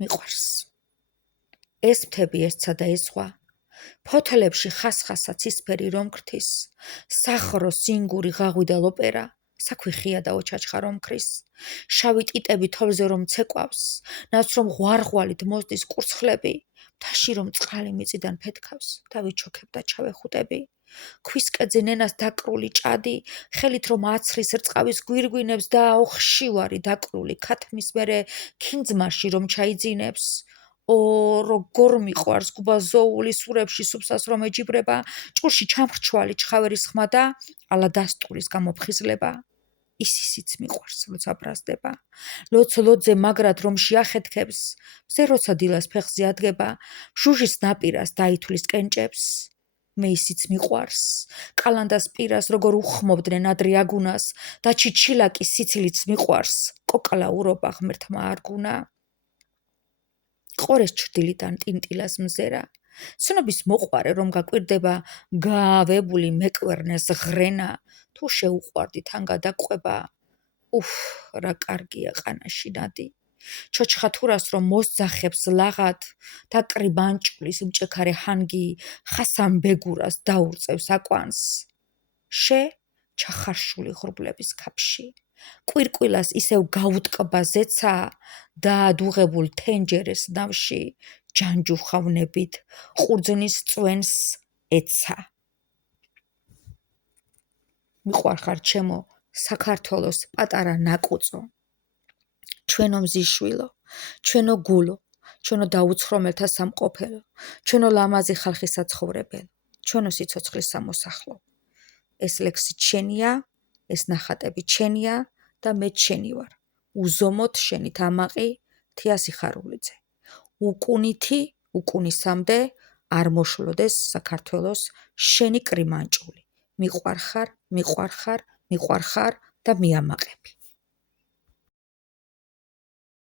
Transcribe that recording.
მიყვარს. ეს მთები, ესცა და ეს ზღვა, ფოთლებში ხასხასა ცისფერი რომ ქრთის, სახვრო სინგური ღაღვი და ლოპერა, საქვი ხია და ოჩაჩხა რომ ქრის, შავი ტიტები თოვლზე რომ ცეკვავს, ნაც რომ ღვარღვალით მოსდის კურცხლები, მთაში რომ წყალი მიწიდან ფეთქავს, დავიჩოქებ და ჩავეხუტები. ქვის კედზე ნენას დაკრული ჭადი, ხელით რომ აცრის რწყავის გვირგვინებს და ოხშივარი დაკრული ქათმის მერე ქინძმაში რომ ჩაიძინებს. როგორ მიყვარს გუბა ზოული სურებში სუფსას რომ ეჯიბრება, ჭურში ჩამხრჩვალი ჩხავერის ხმა და ალადასტურის გამოფხიზლება. ისიც მიყვარს, როცა ბრაზდება. ლოცლოძე მაგრად რომ შეახეთქებს, მზე როცა დილას ფეხზე ადგება, ჟუჟის ნაპირას დაითვლის კენჭებს. მე ისიც მიყვარს, კალანდას პირას როგორ უხმობდნენ ადრე აგუნას და ჩიჩილაკის სიცილიც მიყვარს, კოკალა ურობა ღმერთმა არგუნა. ყორეს ჩრდილიდან ტინტილას მზერა, ცნობის მოყვარე რომ გაკვირდება, გაავებული მეკვერნეს ღრენა, თუ შეუყვარდი თან გადაყვება, რა კარგია ყანაში ნადი. ჩოჩხათურას რომ მოსძახებს ლაღად და კრიბანჭulis მჭექარე ჰანგი ხასან ბეგურას დაურწევს აკვანს. ჩახარშული ღრუბლების ქაფში. კვირკვილას ისევ გაუტკბა ზეცა და დუღებულ თენჯერეს ნავში ჯანჯუხავნებით ყურძნის წვენს ეცა. მიყვარხარ ჩემო საქართველოს პატარა ნაკუწო. ჩვენო მზიშვილო, ჩვენო გულო, ჩვენო დაუცხრომელთა სამყოფელო, ჩვენო ლამაზი ხალხის საცხოვრებელო, ჩვენო სიცოცხლის სამოსახლო. ეს ლექსი ჩენია, ეს ნახატები ჩენია და მე ჩენი ვარ. უზომოთ შენით ამაყი თია სიხარულიძე. უკუნითი, უკუნისამდე არ მოშლოდეს საქართველოს შენი კრიმანჭული. მიყვარხარ, მიყვარხარ, მიყვარხარ და მიამაყები.